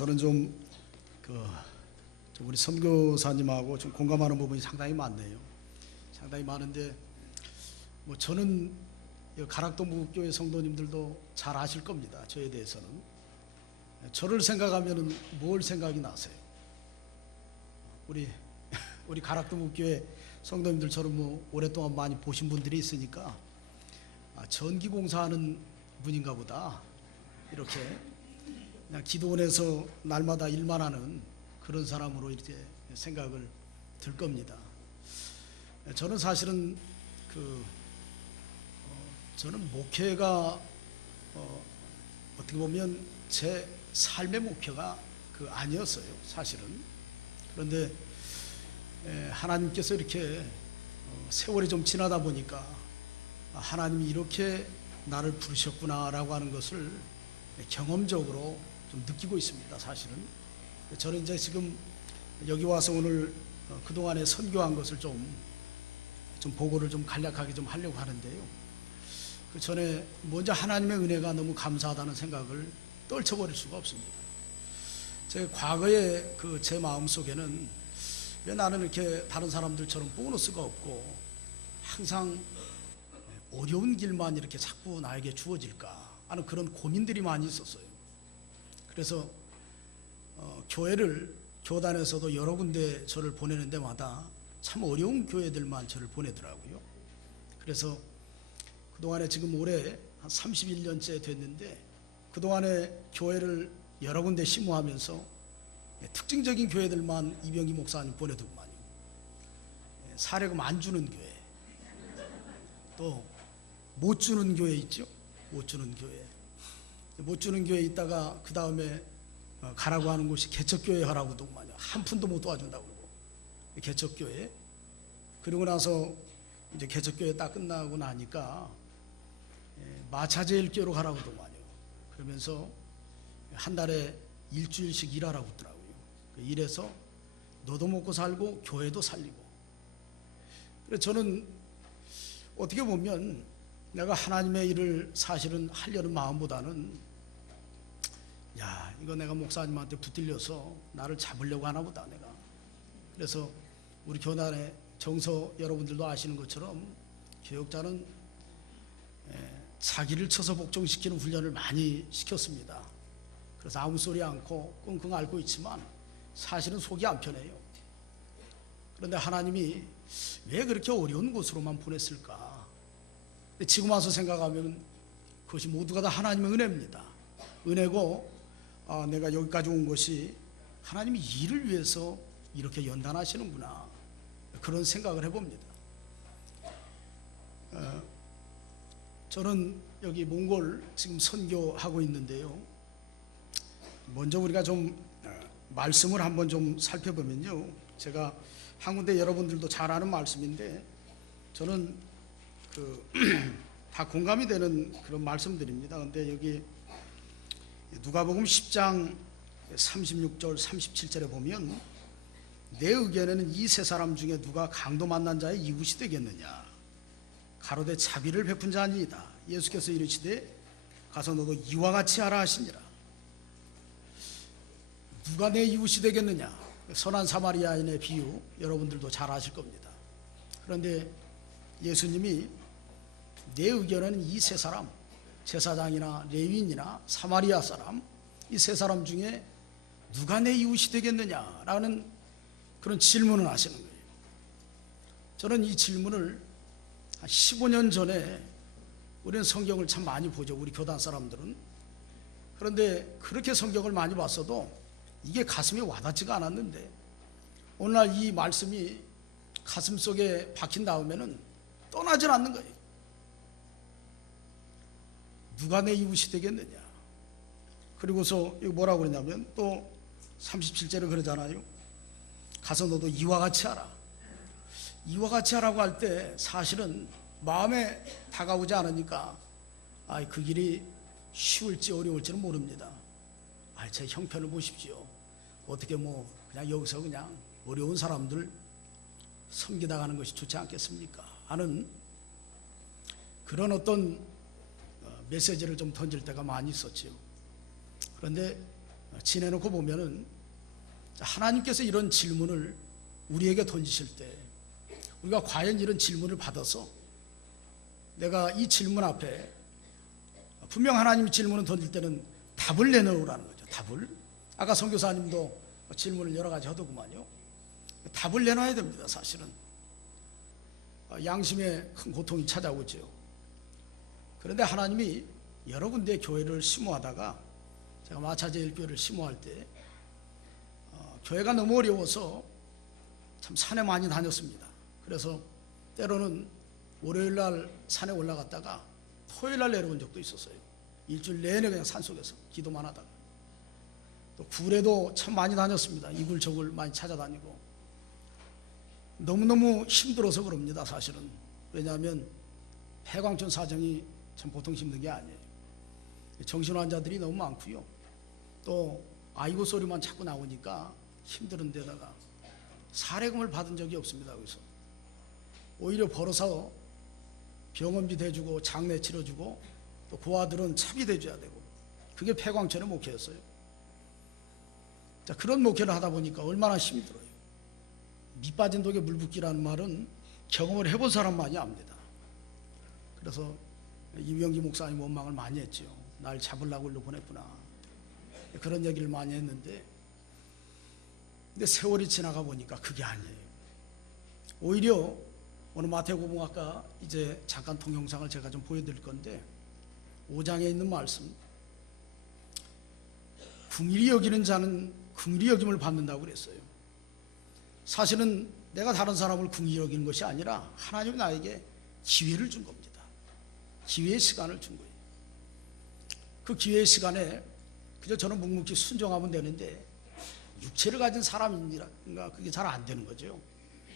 저는 좀 우리 선교사님하고 좀 공감하는 부분이 상당히 많네요. 상당히 많은데 저는 가락동무교회 성도님들도 잘 아실 겁니다. 저에 대해서는. 저를 생각하면은 뭘 생각이 나세요? 우리 가락동무교회 성도님들 저를 오랫동안 많이 보신 분들이 있으니까 전기공사하는 분인가 보다, 이렇게 그냥 기도원에서 날마다 일만 하는 그런 사람으로 이렇게 생각을 들 겁니다. 저는 사실은 저는 목회가 어떻게 보면 제 삶의 목표가 아니었어요, 사실은. 그런데 하나님께서 이렇게 세월이 좀 지나다 보니까 하나님이 이렇게 나를 부르셨구나라고 하는 것을 경험적으로 좀 느끼고 있습니다, 사실은. 저는 이제 지금 여기 와서 오늘 그동안에 선교한 것을 좀 보고를 좀 간략하게 좀 하려고 하는데요. 그 전에 먼저 하나님의 은혜가 너무 감사하다는 생각을 떨쳐버릴 수가 없습니다. 제 과거에 제 마음 속에는 왜 나는 이렇게 다른 사람들처럼 보너스가 없고 항상 어려운 길만 이렇게 자꾸 나에게 주어질까 하는 그런 고민들이 많이 있었어요. 그래서 교단에서도 여러 군데 저를 보내는 데마다 참 어려운 교회들만 저를 보내더라고요. 그래서 그동안에 지금 올해 한 31년째 됐는데 그동안에 교회를 여러 군데 심호하면서 특징적인 교회들만 이병기 목사님 보내두고만요. 사례금 안 주는 교회, 또 못 주는 교회 있죠. 못 주는 교회. 못 주는 교회 있다가 그 다음에 가라고 하는 곳이 개척교회 하라고 하더구만요. 한 푼도 못 도와준다고 그러고. 개척교회. 그리고 나서 이제 개척교회 딱 끝나고 나니까 마차제일교로 가라고 하더구만요. 그러면서 한 달에 일주일씩 일하라고 하더라고요. 이래서 너도 먹고 살고 교회도 살리고. 그래서 저는 어떻게 보면 내가 하나님의 일을 사실은 하려는 마음보다는 이거 내가 목사님한테 붙들려서 나를 잡으려고 하나 보다 내가. 그래서 우리 교단의 정서 여러분들도 아시는 것처럼 교역자는 자기를 쳐서 복종시키는 훈련을 많이 시켰습니다. 그래서 아무 소리 않고 끙끙 앓고 있지만 사실은 속이 안 편해요. 그런데 하나님이 왜 그렇게 어려운 곳으로만 보냈을까? 지금 와서 생각하면 그것이 모두가 다 하나님의 은혜입니다. 은혜고 내가 여기까지 온 것이 하나님이 일을 위해서 이렇게 연단하시는구나, 그런 생각을 해봅니다. 저는 여기 몽골 지금 선교하고 있는데요. 먼저 우리가 좀 말씀을 한번 좀 살펴보면요, 제가 한 군데 여러분들도 잘 아는 말씀인데 저는 다 공감이 되는 그런 말씀들입니다. 근데 여기 누가복음 10장 36절 37절에 보면 내 의견에는 이 세 사람 중에 누가 강도 만난 자의 이웃이 되겠느냐, 가로되 자비를 베푼 자니이다. 예수께서 이르시되 가서 너도 이와 같이 하라 하시니라. 누가 내 이웃이 되겠느냐, 선한 사마리아인의 비유 여러분들도 잘 아실 겁니다. 그런데 예수님이 내 의견은 이 세 사람, 제사장이나 레위인이나 사마리아 사람, 이 세 사람 중에 누가 내 이웃이 되겠느냐라는 그런 질문을 하시는 거예요. 저는 이 질문을 한 15년 전에, 우리는 성경을 참 많이 보죠, 우리 교단 사람들은. 그런데 그렇게 성경을 많이 봤어도 이게 가슴에 와닿지가 않았는데 오늘날 이 말씀이 가슴 속에 박힌 다음에는 떠나질 않는 거예요. 누가 내 이웃이 되겠느냐. 그리고서 이거 뭐라고 그러냐면 또 37절에 그러잖아요. 가서 너도 이와 같이 하라. 이와 같이 하라고 할 때 사실은 마음에 다가오지 않으니까 그 길이 쉬울지 어려울지는 모릅니다. 제 형편을 보십시오. 어떻게 그냥 여기서 그냥 어려운 사람들 섬기다 가는 것이 좋지 않겠습니까? 하는 그런 어떤 메시지를 좀 던질 때가 많이 있었지요. 그런데 지내놓고 보면은 하나님께서 이런 질문을 우리에게 던지실 때 우리가 과연 이런 질문을 받아서 내가 이 질문 앞에 분명 하나님이 질문을 던질 때는 답을 내놓으라는 거죠. 답을. 아까 선교사님도 질문을 여러 가지 하더구만요. 답을 내놔야 됩니다. 사실은 양심에 큰 고통이 찾아오죠. 그런데 하나님이 여러 군데 교회를 심호하다가 제가 마차제일교회를 심호할 때 교회가 너무 어려워서 참 산에 많이 다녔습니다. 그래서 때로는 월요일날 산에 올라갔다가 토요일날 내려온 적도 있었어요. 일주일 내내 그냥 산속에서 기도만 하다가. 또 굴에도 참 많이 다녔습니다. 이굴 저굴 많이 찾아다니고. 너무너무 힘들어서 그럽니다. 사실은. 왜냐하면 폐광촌 사정이 참 보통 힘든 게 아니에요. 정신환자들이 너무 많고요. 또 아이고 소리만 자꾸 나오니까 힘든 데다가 사례금을 받은 적이 없습니다. 거기서 오히려 벌어서 병원비 대주고 장례 치러주고 또 고아들은 차비 대줘야 되고 그게 폐광천의 목회였어요. 자, 그런 목회를 하다 보니까 얼마나 힘들어요. 밑 빠진 독에 물 붓기라는 말은 경험을 해본 사람만이 압니다. 그래서 이명기 목사님 원망을 많이 했죠. 날 잡으려고 일로 보냈구나. 그런 얘기를 많이 했는데 근데 세월이 지나가 보니까 그게 아니에요. 오히려 오늘 마태복음 아까 이제 잠깐 동영상을 제가 좀 보여드릴 건데 5장에 있는 말씀, 긍휼히 여기는 자는 긍휼히 여김을 받는다고 그랬어요. 사실은 내가 다른 사람을 긍휼히 여기는 것이 아니라 하나님이 나에게 기회를 준 겁니다. 기회의 시간을 준 거예요. 그 기회의 시간에 그저 저는 묵묵히 순종하면 되는데 육체를 가진 사람이니까 그게 잘 안 되는 거죠.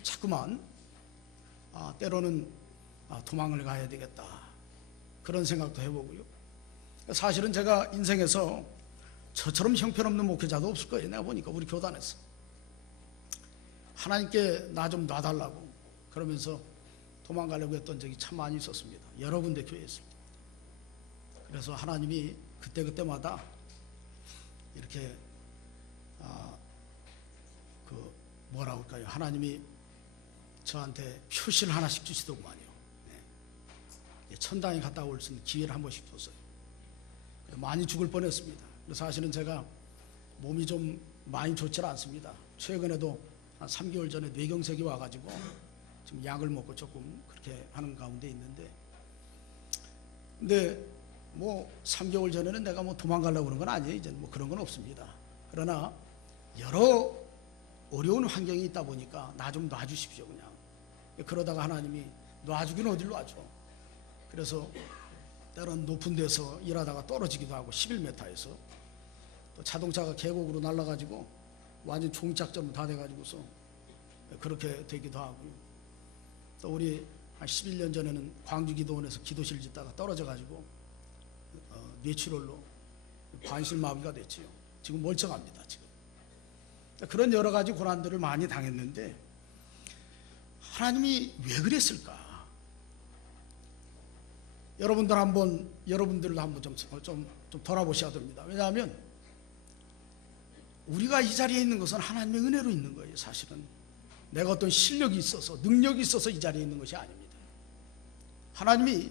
자꾸만 때로는 도망을 가야 되겠다 그런 생각도 해보고요. 사실은 제가 인생에서 저처럼 형편없는 목회자도 없을 거예요. 내가 보니까 우리 교단에서 하나님께 나 좀 놔달라고 그러면서 도망가려고 했던 적이 참 많이 있었습니다. 여러 군데 교회에서. 그래서 하나님이 그때그때마다 이렇게 뭐라고 할까요? 하나님이 저한테 표시를 하나씩 주시더구만요. 네. 천당에 갔다 올 수 있는 기회를 한 번씩 줬어요. 많이 죽을 뻔했습니다. 사실은 제가 몸이 좀 많이 좋지 않습니다. 최근에도 한 3개월 전에 뇌경색이 와가지고 지금 약을 먹고 조금 그렇게 하는 가운데 있는데, 근데 뭐 3개월 전에는 내가 뭐 도망가려고 그런 건 아니에요. 이제 뭐 그런 건 없습니다. 그러나 여러 어려운 환경이 있다 보니까 나 좀 놔주십시오 그냥. 그러다가 하나님이 놔주긴 어딜 놔줘. 그래서 때론 높은 데서 일하다가 떨어지기도 하고 11m에서 또 자동차가 계곡으로 날아가지고 완전 종착점 다 돼가지고서 그렇게 되기도 하고요. 또 우리 한 11년 전에는 광주기도원에서 기도실 짓다가 떨어져가지고 뇌출혈로 관실마비가 됐지요. 지금 멀쩡합니다. 지금 그런 여러 가지 고난들을 많이 당했는데 하나님이 왜 그랬을까? 여러분들도 한번 좀 돌아보셔야 됩니다. 왜냐하면 우리가 이 자리에 있는 것은 하나님의 은혜로 있는 거예요. 사실은 내가 어떤 실력이 있어서 능력이 있어서 이 자리에 있는 것이 아닙니다. 하나님이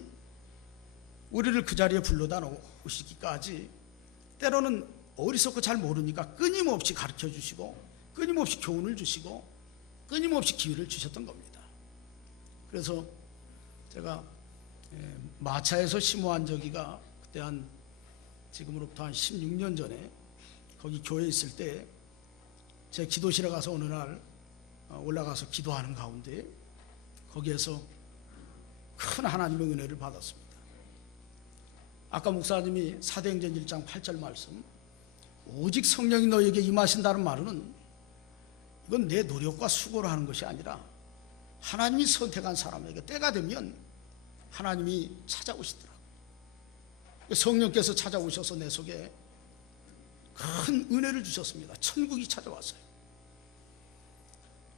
우리를 그 자리에 불러다 놓으시기까지 때로는 어리석고 잘 모르니까 끊임없이 가르쳐 주시고 끊임없이 교훈을 주시고 끊임없이 기회를 주셨던 겁니다. 그래서 제가 마차에서 심호한 저기가 그때 지금으로부터 한 16년 전에 거기 교회에 있을 때 제 기도실에 가서 어느 날 올라가서 기도하는 가운데 거기에서 큰 하나님의 은혜를 받았습니다. 아까 목사님이 사도행전 1장 8절 말씀, 오직 성령이 너에게 임하신다는 말은 이건 내 노력과 수고로 하는 것이 아니라 하나님이 선택한 사람에게 때가 되면 하나님이 찾아오시더라고요. 성령께서 찾아오셔서 내 속에 큰 은혜를 주셨습니다. 천국이 찾아왔어요.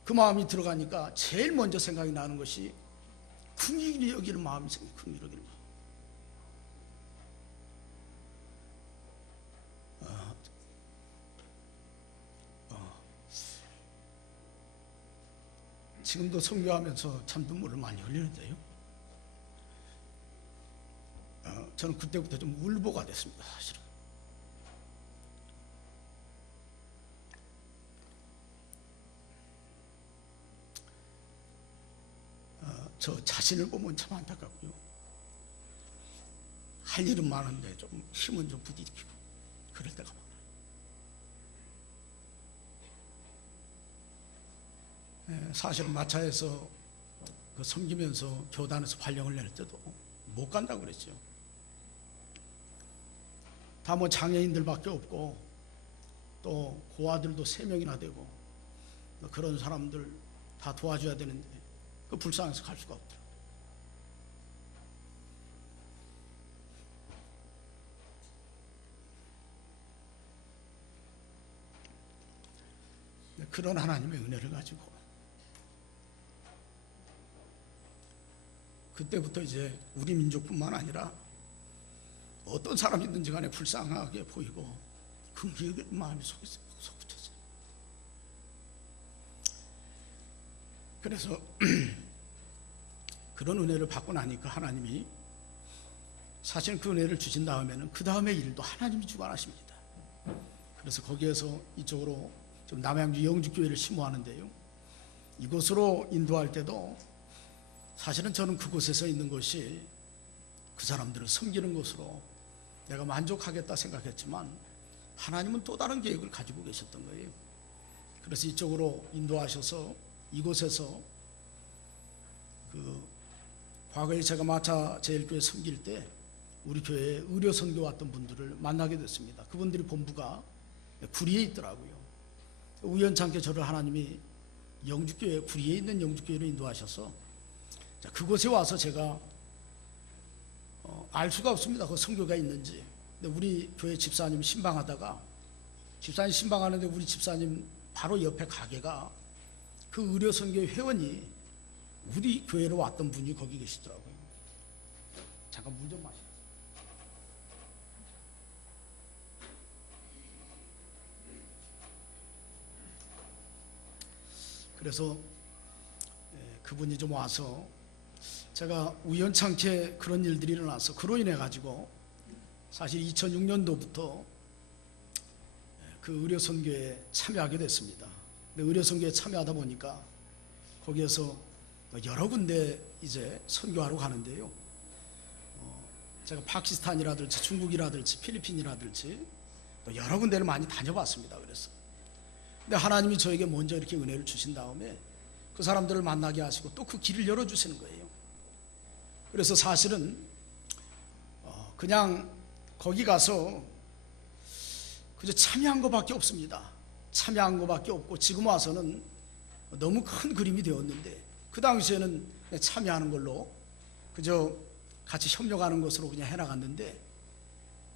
그 마음이 들어가니까 제일 먼저 생각이 나는 것이 긍휼히 여기는 마음이 생겨요. 긍휼히 여기는 마음. 지금도 선교하면서 참 눈물을 많이 흘리는데요. 저는 그때부터 좀 울보가 됐습니다, 사실은. 저 자신을 보면 참 안타깝고요. 할 일은 많은데 좀 힘은 좀 부딪히고 그럴 때가 많아요. 사실은 마차에서 그 섬기면서 교단에서 발령을 낼 때도 못 간다고 그랬죠. 다 뭐 장애인들밖에 없고 또 고아들도 3명이나 되고 그런 사람들 다 도와줘야 되는데 그 불쌍해서 갈 수가 없더라고요. 그런 하나님의 은혜를 가지고 그때부터 이제 우리 민족뿐만 아니라 어떤 사람이든지 간에 불쌍하게 보이고 긍휼의 마음이 속에 솟구쳐져요. 그래서 그런 은혜를 받고 나니까 하나님이 사실 그 은혜를 주신 다음에는 그 다음의 일도 하나님이 주관하십니다. 그래서 거기에서 이쪽으로 좀 남양주 영주교회를 심호하는데요, 이곳으로 인도할 때도 사실은 저는 그곳에서 있는 것이 그 사람들을 섬기는 것으로 내가 만족하겠다 생각했지만 하나님은 또 다른 계획을 가지고 계셨던 거예요. 그래서 이쪽으로 인도하셔서 이곳에서 그 과거에 제가 마차 제일교회 섬길 때 우리 교회에 의료 선교 왔던 분들을 만나게 됐습니다. 그분들이 본부가 구리에 있더라고요. 우연찮게 저를 하나님이 영주교회, 구리에 있는 영주교회로 인도하셔서 그곳에 와서 제가 알 수가 없습니다. 그 선교가 있는지. 근데 우리 교회 집사님 신방하다가, 집사님 신방하는데 우리 집사님 바로 옆에 가게가 그 의료 선교 회원이 우리 교회로 왔던 분이 거기 계시더라고요. 잠깐 물 좀 마셔. 그래서 그분이 좀 와서 제가 우연찮게 그런 일들이 일어나서 그로 인해 가지고 사실 2006년도부터 그 의료 선교에 참여하게 됐습니다. 근데 의료 선교에 참여하다 보니까 거기에서 여러 군데 이제 선교하러 가는데요, 제가 파키스탄이라든지 중국이라든지 필리핀이라든지 또 여러 군데를 많이 다녀봤습니다. 그래서 근데 하나님이 저에게 먼저 이렇게 은혜를 주신 다음에 그 사람들을 만나게 하시고 또 그 길을 열어주시는 거예요. 그래서 사실은 그냥 거기 가서 그저 참여한 것밖에 없습니다. 참여한 것밖에 없고 지금 와서는 너무 큰 그림이 되었는데 그 당시에는 참여하는 걸로 그저 같이 협력하는 것으로 그냥 해나갔는데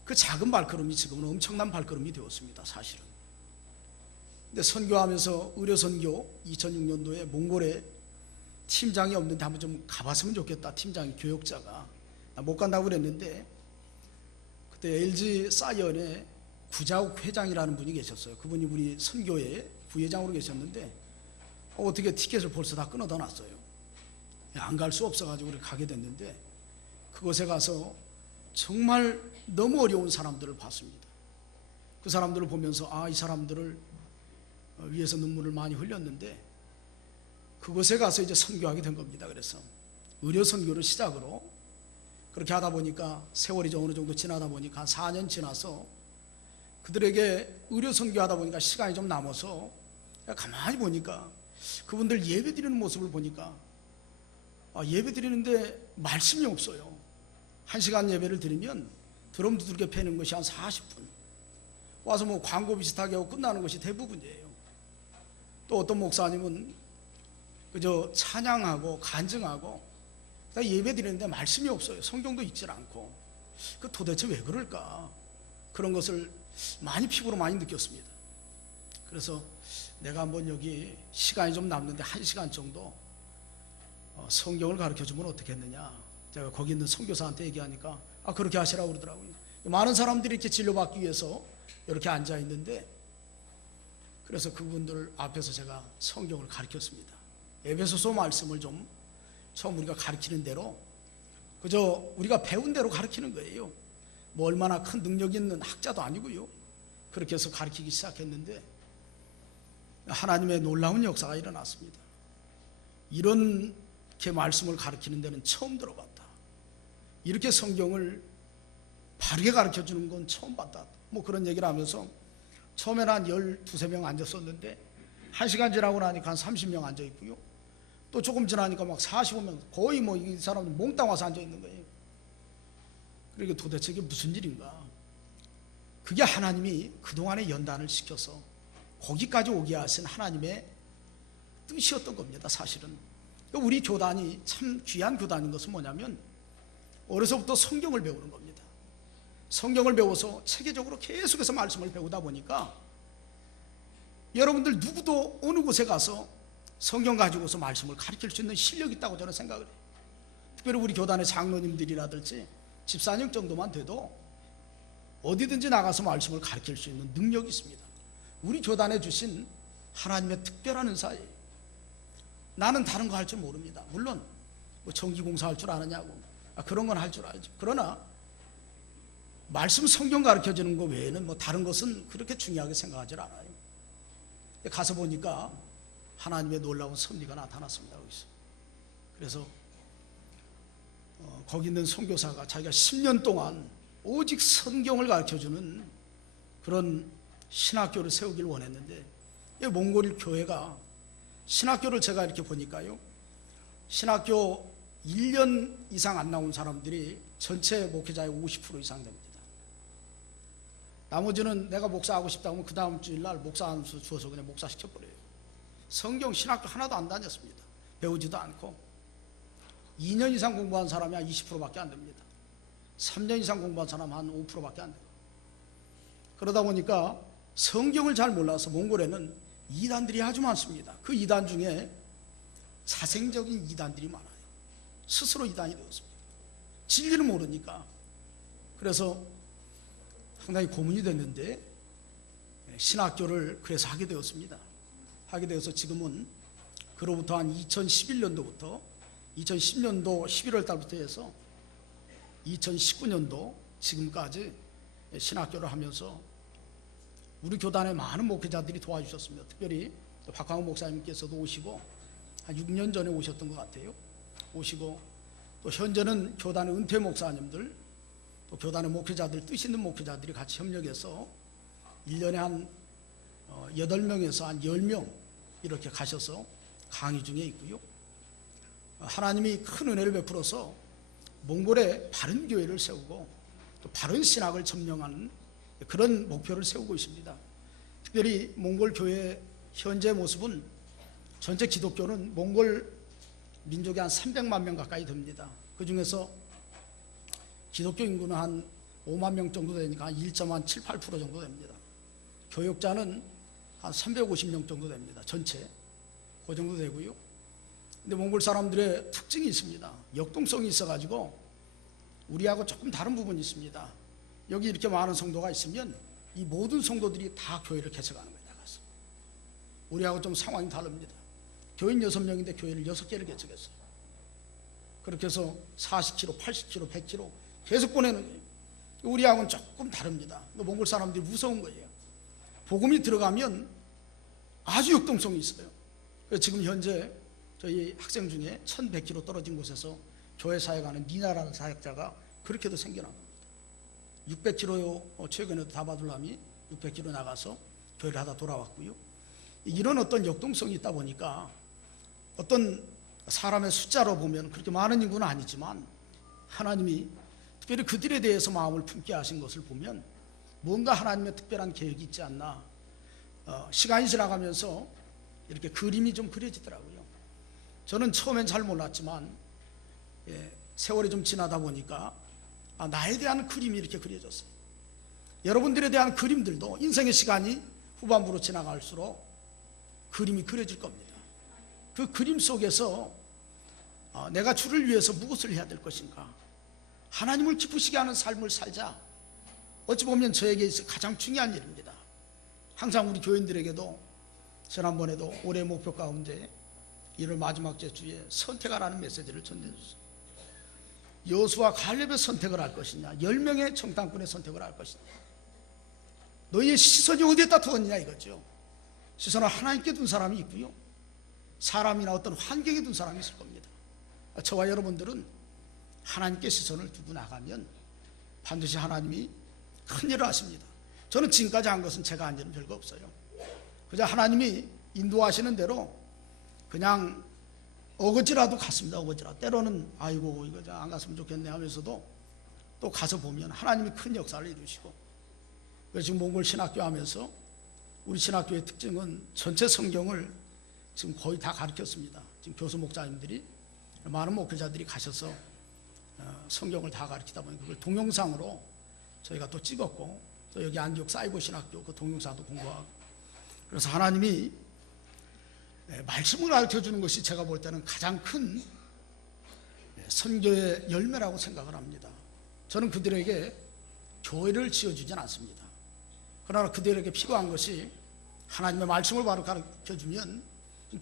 그 작은 발걸음이 지금은 엄청난 발걸음이 되었습니다. 사실은. 근데 선교하면서 의료선교 2006년도에 몽골에 팀장이 없는데 한번 좀 가봤으면 좋겠다. 팀장이 교역자가 못 간다고 그랬는데 그때 LG 사이언의 구자욱 회장이라는 분이 계셨어요. 그분이 우리 선교회 부회장으로 계셨는데 어떻게 티켓을 벌써 다 끊어다 놨어요. 안 갈 수 없어가지고 가게 됐는데 그곳에 가서 정말 너무 어려운 사람들을 봤습니다. 그 사람들을 보면서 이 사람들을 위해서 눈물을 많이 흘렸는데 그곳에 가서 이제 선교하게 된 겁니다. 그래서 의료 선교를 시작으로 그렇게 하다 보니까 세월이 어느 정도 지나다 보니까 한 4년 지나서 그들에게 의료 선교하다 보니까 시간이 좀 남아서 가만히 보니까 그분들 예배 드리는 모습을 보니까 예배 드리는데 말씀이 없어요. 1시간 예배를 드리면 드럼 두들겨 패는 것이 한 40분, 와서 뭐 광고 비슷하게 하고 끝나는 것이 대부분이에요. 또 어떤 목사님은 그저 찬양하고 간증하고 예배 드리는데 말씀이 없어요. 성경도 읽질 않고. 그 도대체 왜 그럴까? 그런 것을 많이 피부로 많이 느꼈습니다. 그래서 내가 한번 여기 시간이 좀 남는데 1시간 정도 성경을 가르쳐주면 어떻겠느냐. 제가 거기 있는 선교사한테 얘기하니까 그렇게 하시라고 그러더라고요. 많은 사람들이 이렇게 진료받기 위해서 이렇게 앉아 있는데 그래서 그분들 앞에서 제가 성경을 가르쳤습니다. 에베소서 말씀을 좀 처음 우리가 가르치는 대로 그저 우리가 배운 대로 가르치는 거예요. 뭐 얼마나 큰 능력 있는 학자도 아니고요. 그렇게 해서 가르치기 시작했는데 하나님의 놀라운 역사가 일어났습니다. 이렇게 말씀을 가르치는 데는 처음 들어봤다. 이렇게 성경을 바르게 가르쳐주는 건 처음 봤다. 뭐 그런 얘기를 하면서 처음에는 한 12~13명 앉았었는데 1시간 지나고 나니까 한 30명 앉아있고요. 또 조금 지나니까 막 45명, 거의 뭐 이 사람들 몽땅 와서 앉아있는 거예요. 그러니까 도대체 이게 무슨 일인가. 그게 하나님이 그동안에 연단을 시켜서 거기까지 오게 하신 하나님의 뜻이었던 겁니다. 사실은 우리 교단이 참 귀한 교단인 것은 뭐냐면 어려서부터 성경을 배우는 겁니다. 성경을 배워서 체계적으로 계속해서 말씀을 배우다 보니까 여러분들 누구도 어느 곳에 가서 성경 가지고서 말씀을 가르칠 수 있는 실력이 있다고 저는 생각을 해요. 특별히 우리 교단의 장로님들이라든지 집사님 정도만 돼도 어디든지 나가서 말씀을 가르칠 수 있는 능력이 있습니다. 우리 교단에 주신 하나님의 특별한 은사예요. 나는 다른 거 할 줄 모릅니다. 물론 뭐 전기공사 할 줄 아느냐고 그런 건 할 줄 알죠. 그러나 말씀 성경 가르쳐주는 거 외에는 뭐 다른 것은 그렇게 중요하게 생각하지 않아요. 가서 보니까 하나님의 놀라운 섭리가 나타났습니다. 거기서. 그래서 거기 있는 선교사가 자기가 10년 동안 오직 성경을 가르쳐주는 그런 신학교를 세우길 원했는데 몽골 교회가 신학교를 제가 이렇게 보니까요, 신학교 1년 이상 안 나온 사람들이 전체 목회자의 50% 이상 됩니다. 나머지는 내가 목사하고 싶다 하면 그 다음 주일날 목사 안수 주어서 그냥 목사 시켜버려요. 성경 신학교 하나도 안 다녔습니다. 배우지도 않고 2년 이상 공부한 사람이 한 20%밖에 안 됩니다. 3년 이상 공부한 사람 한 5%밖에 안 돼요. 그러다 보니까 성경을 잘 몰라서 몽골에는 이단들이 아주 많습니다. 그 이단 중에 자생적인 이단들이 많아요. 스스로 이단이 되었습니다. 진리를 모르니까. 그래서 상당히 고민이 됐는데 신학교를 그래서 하게 되었습니다. 하게 되어서 지금은 그로부터 한 2011년도부터 2010년도 11월 달부터 해서 2019년도 지금까지 신학교를 하면서 우리 교단의 많은 목회자들이 도와주셨습니다. 특별히 박광훈 목사님께서도 오시고 한 6년 전에 오셨던 것 같아요. 오시고 또 현재는 교단의 은퇴 목사님들 또 교단의 목회자들, 뜻 있는 목회자들이 같이 협력해서 1년에 한 8명에서 한 10명 이렇게 가셔서 강의 중에 있고요. 하나님이 큰 은혜를 베풀어서 몽골에 바른 교회를 세우고 또 바른 신학을 점령하는 그런 목표를 세우고 있습니다. 특별히 몽골 교회의 현재 모습은 전체 기독교는 몽골 민족이 한 300만 명 가까이 됩니다. 그 중에서 기독교 인구는 한 5만 명 정도 되니까 한 1.78% 정도 됩니다. 교역자는 한 350명 정도 됩니다. 전체 그 정도 되고요. 근데 몽골 사람들의 특징이 있습니다. 역동성이 있어가지고 우리하고 조금 다른 부분이 있습니다. 여기 이렇게 많은 성도가 있으면 이 모든 성도들이 다 교회를 개척하는 거예요. 나가서. 우리하고 좀 상황이 다릅니다. 교인 6명인데 교회를 6개를 개척했어요. 그렇게 해서 40km, 80km, 100km 계속 보내는 거예요. 우리하고는 조금 다릅니다. 몽골 사람들이 무서운 거예요. 복음이 들어가면 아주 역동성이 있어요. 그래서 지금 현재 저희 학생 중에 1100km 떨어진 곳에서 교회 사역하는 니나라는 사역자가 그렇게도 생겨난 겁니다. 600km요. 최근에도 다바둘람이 600km 나가서 교회를 하다 돌아왔고요. 이런 어떤 역동성이 있다 보니까 어떤 사람의 숫자로 보면 그렇게 많은 인구는 아니지만 하나님이 특별히 그들에 대해서 마음을 품게 하신 것을 보면 뭔가 하나님의 특별한 계획이 있지 않나. 시간이 지나가면서 이렇게 그림이 좀 그려지더라고요. 저는 처음엔 잘 몰랐지만 세월이 좀 지나다 보니까 나에 대한 그림이 이렇게 그려졌어요. 여러분들에 대한 그림들도 인생의 시간이 후반부로 지나갈수록 그림이 그려질 겁니다. 그 그림 속에서 내가 주를 위해서 무엇을 해야 될 것인가, 하나님을 기쁘시게 하는 삶을 살자. 어찌 보면 저에게 있어 가장 중요한 일입니다. 항상 우리 교인들에게도 지난번에도 올해 목표 가운데 1월 마지막 주에 선택하라는 메시지를 전해줬어요. 여호수아 갈렙의 선택을 할 것이냐, 10명의 정탐꾼의 선택을 할 것이냐. 너희의 시선이 어디에다 두었느냐 이거죠. 시선을 하나님께 둔 사람이 있고요, 사람이나 어떤 환경에 둔 사람이 있을 겁니다. 저와 여러분들은 하나님께 시선을 두고 나가면 반드시 하나님이 큰 일을 하십니다. 저는 지금까지 한 것은 제가 한 일은 별거 없어요. 그저 하나님이 인도하시는 대로 그냥 어거지라도 갔습니다. 어거지라도. 때로는 아이고 이거 안 갔으면 좋겠네 하면서도 또 가서 보면 하나님이 큰 역사를 이루시고. 그래서 지금 몽골 신학교 하면서 우리 신학교의 특징은 전체 성경을 지금 거의 다 가르쳤습니다. 지금 교수 목사님들이, 많은 목회자들이 가셔서 성경을 다 가르치다 보니 그걸 동영상으로 저희가 또 찍었고, 또 여기 안디옥 사이버 신학교 그 동영상도 공부하고. 그래서 하나님이 말씀을 가르쳐 주는 것이 제가 볼 때는 가장 큰 선교의 열매라고 생각을 합니다. 저는 그들에게 교회를 지어주진 않습니다. 그러나 그들에게 필요한 것이 하나님의 말씀을 바로 가르쳐 주면,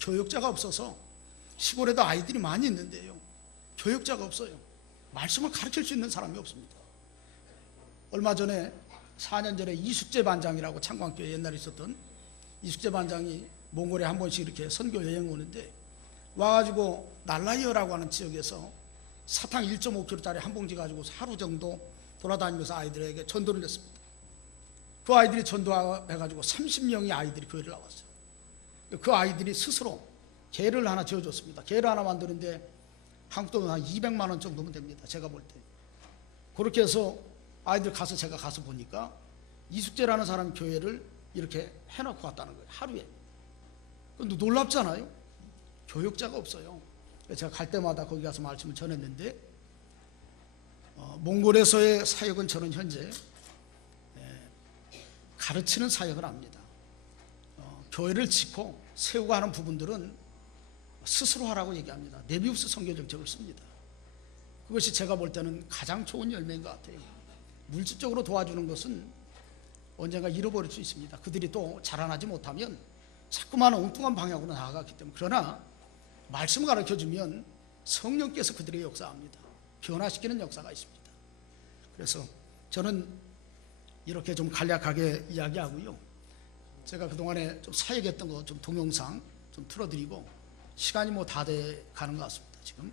교육자가 없어서 시골에도 아이들이 많이 있는데요, 교육자가 없어요. 말씀을 가르칠 수 있는 사람이 없습니다. 얼마 전에 4년 전에 이숙재 반장이라고 창광교회 옛날에 있었던 이숙재 반장이 몽골에 한 번씩 이렇게 선교 여행 오는데, 와가지고 날라이어라고 하는 지역에서 사탕 1.5kg짜리 한 봉지 가지고 하루 정도 돌아다니면서 아이들에게 전도를 했습니다. 그 아이들이 전도해가지고 30명의 아이들이 교회를 나왔어요. 그 아이들이 스스로 개를 하나 지어줬습니다. 개를 하나 만드는데 한국 돈 한 200만 원 정도면 됩니다. 제가 볼 때. 그렇게 해서 아이들 가서 제가 가서 보니까 이숙재라는 사람 교회를 이렇게 해놓고 왔다는 거예요. 하루에. 근데 놀랍잖아요. 교육자가 없어요. 제가 갈 때마다 거기 가서 말씀을 전했는데, 몽골에서의 사역은 저는 현재 가르치는 사역을 합니다. 교회를 짓고 세우고 하는 부분들은 스스로 하라고 얘기합니다. 네비우스 선교 정책을 씁니다. 그것이 제가 볼 때는 가장 좋은 열매인 것 같아요. 물질적으로 도와주는 것은 언젠가 잃어버릴 수 있습니다. 그들이 또 자라나지 못하면 자꾸만 엉뚱한 방향으로 나아가기 때문에. 그러나 말씀을 가르쳐주면 성령께서 그들의 역사합니다. 변화시키는 역사가 있습니다. 그래서 저는 이렇게 좀 간략하게 이야기하고요, 제가 그동안에 좀 사역했던 거 좀 동영상 좀 틀어드리고, 시간이 뭐 다 돼 가는 것 같습니다. 지금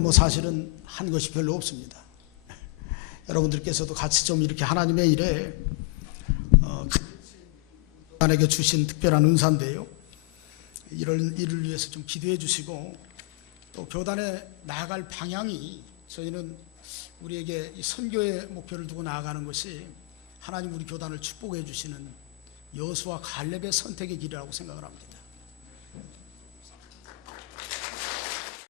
교단은 뭐 사실은 한 것이 별로 없습니다. 여러분들께서도 같이 좀 이렇게 하나님의 일에 교단에게 주신 특별한 은사인데요. 이를 위해서 좀 기도해 주시고, 또 교단에 나아갈 방향이, 저희는 우리에게 이 선교의 목표를 두고 나아가는 것이 하나님 우리 교단을 축복해 주시는 여호수아 갈렙의 선택의 길이라고 생각을 합니다.